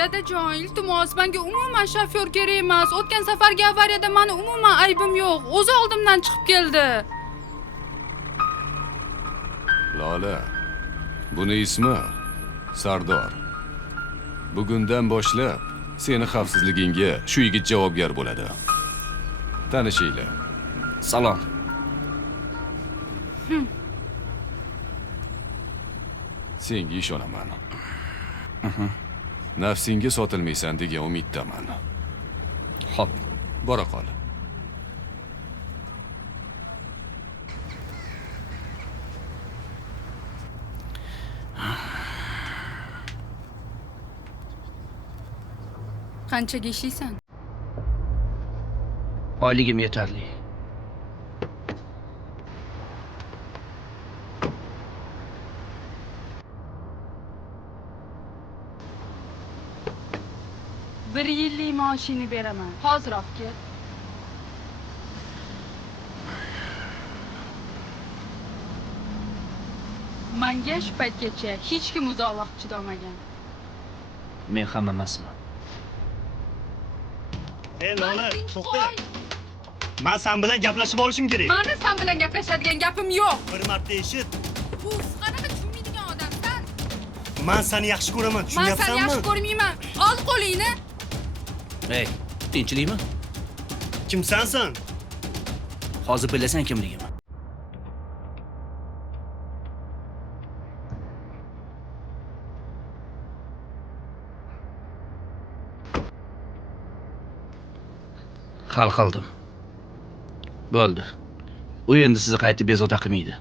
Dadajon, iltimos, menga umuman shofyor kerak emas. O'tgan safargi avariyada meni umuman aybim yo'q. O'zi oldimdan chiqib keldi. Lola, buni ismi Sardor. Bugundan boshlab seni xavfsizligingga shu yigit javobgar bo'ladi. Tanishinglar. Salom. Senga ishonaman. Nafsingga sotilmaysan degan umiddaman. Xo'p. Bora qol. Qanchaga ishlaysan? Oyligim yetarli. Bir yillik maoshingni beraman. Hoziroq kel. Menga shu paytgacha hech kim uzoqroq chidamagan. Men ham emasman. Lola, to'xta. Men sen bilan gaplashib olishim kerak. Meni sen bilan gaplashadigan gapim yo'q. Bir marta eshit. Uf, qanaqa tushunmaydigan odamsan. Men seni yaxshi ko'raman, Men seni tushunyapsanmi? yaxshi ko'rmayman. Ol qo'lingni. Ey, tinchlikmi? Kimsan? Hozir bilasan kimligimni. Hal qildim. Bo'ldi. U endi sizni qaytib bezovta qilmaydi.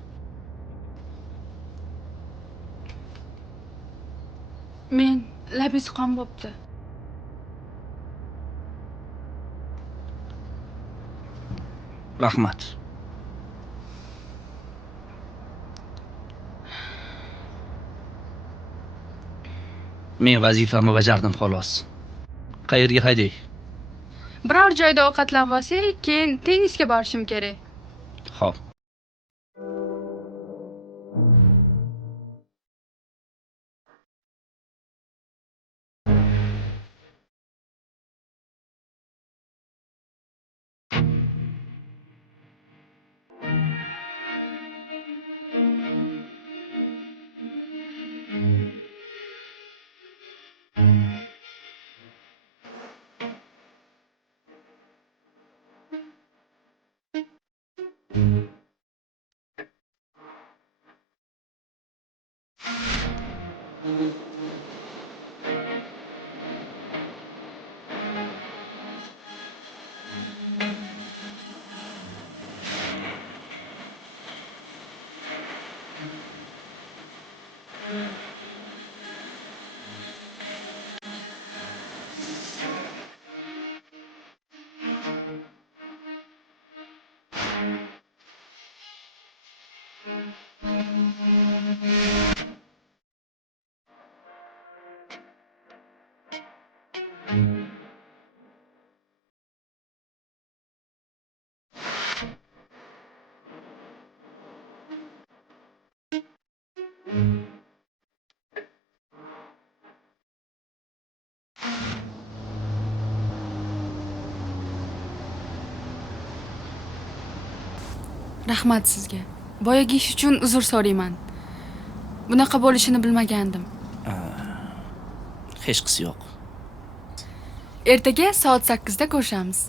Men labis qon bo'pti. Rahmat. Men vazifamni bajardim xolos. Qayerga hayday? Biror joyda ovqatlanib olsak, keyin tennisga borishim kerak. Xo'p. Rahmat sizga. Boyagi ish uchun uzr so'rayman. Bunaqa bo'lishini bilmagandim. Hech qisi yo'q. Ertaga soat 8 da ko'rishamiz.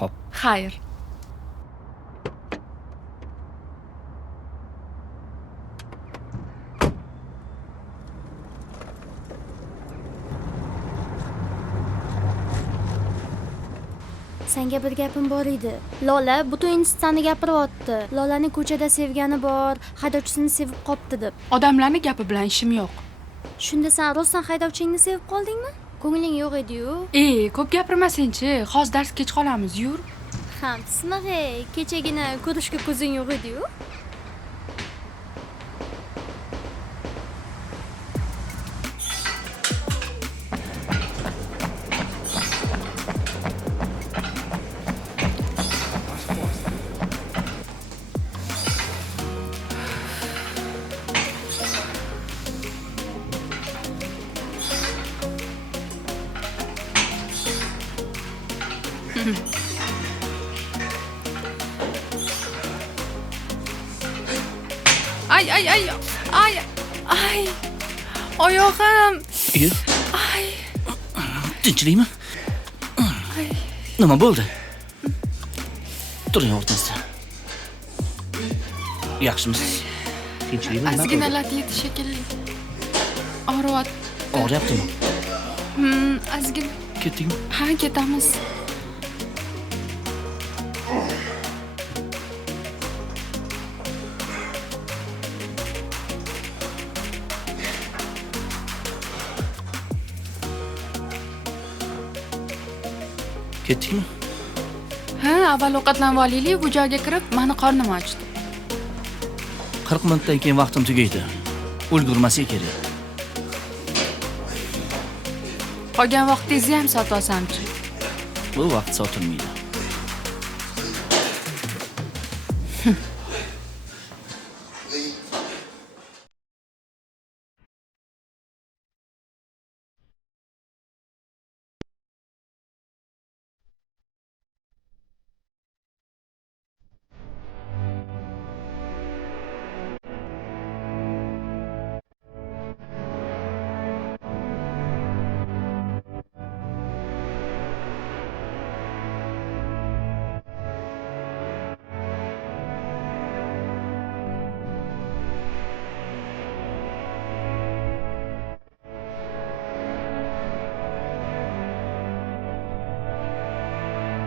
Xo'p. Xayr. Senga bir gapim bor edi. Lola butun institutni gapiryapti. Lolani ko'chada sevgani bor, haydovchisini sevib qopti deb. Odamlarning gapi bilan ishim yo'q. Shunda sen rostdan haydovchingni sevib qoldingmi? Ko'ngling yo'q edi-yu. Ko'p gapirmasin-chi. Hozir dars kech qolamiz, yur. Ham sinaga kechagina ko'rishga ko'zing yo'q edi-yu. Ay ay ay ay ay. Oyog'im. Iyo, Ay. tinchlikmi? Nima bo'ldi? Turing o'rtamizda. Yaxshimisiz? Tinchlikmi? Nima Ozgina bo'ldi? lat yedi shekilli. Og'riyapti. Og'riyaptimi? Ozgina. Ketdingmi? Ha, ketamiz. Ketdingmi? Ha, avval ovqatlanib olaylik, bu joyga kirib, meni qornim ochdi. 40 minutdan keyin vaqtim tugaydi. Ulgurmasak kerak. Qolgan vaqtingizni ham sotib olsamchi. Bu vaqt sotilmaydi.